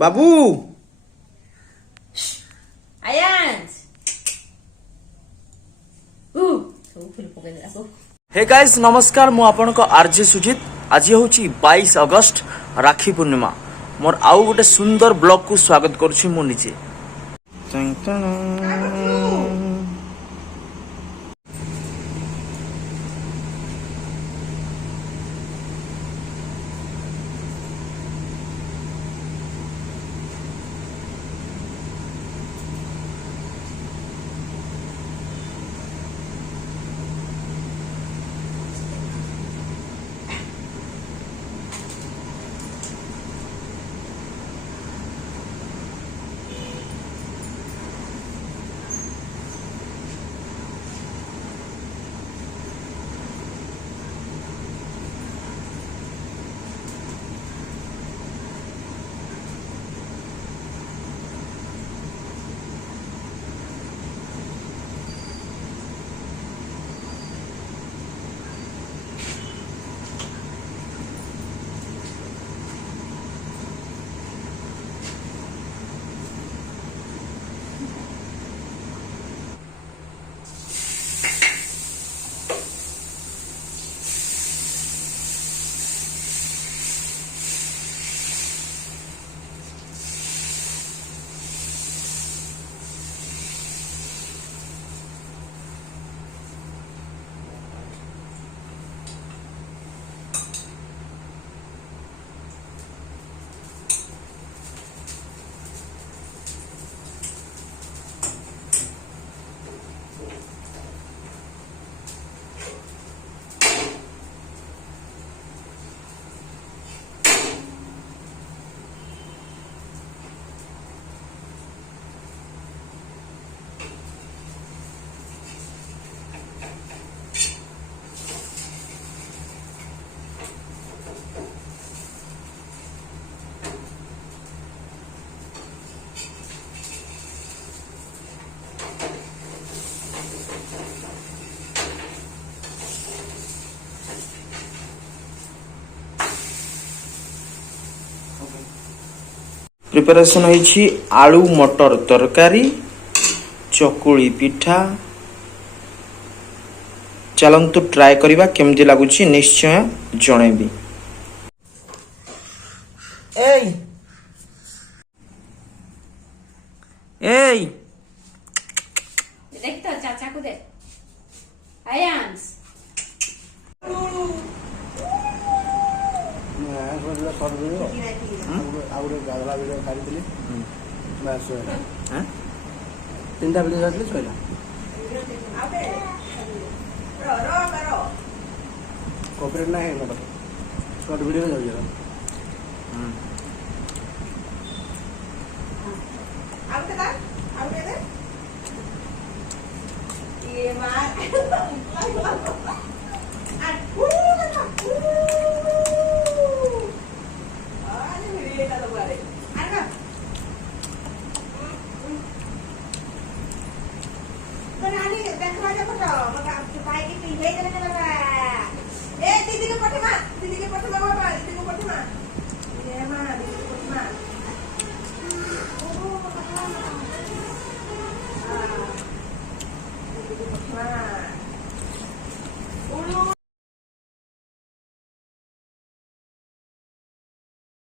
बाबू आयांस hey guys नमस्कार मु आपन को आरजे सुजित आज होची 22 अगस्त राखी पूर्णिमा मोर आउ गोटे सुंदर ब्लॉग को स्वागत करुछि मु निजे प्रिपरेशन होइछि आलू मटर तरकारी चकुली पिठा चलंतु ट्राई करिबा केमदी लागुछि निश्चय जणेबी एई एई देख तो चाचा को दे आयांस तीनटा वीडियो जातले सइला कॉपीराइट नाही आहे ना शॉर्ट वीडियो जाऊ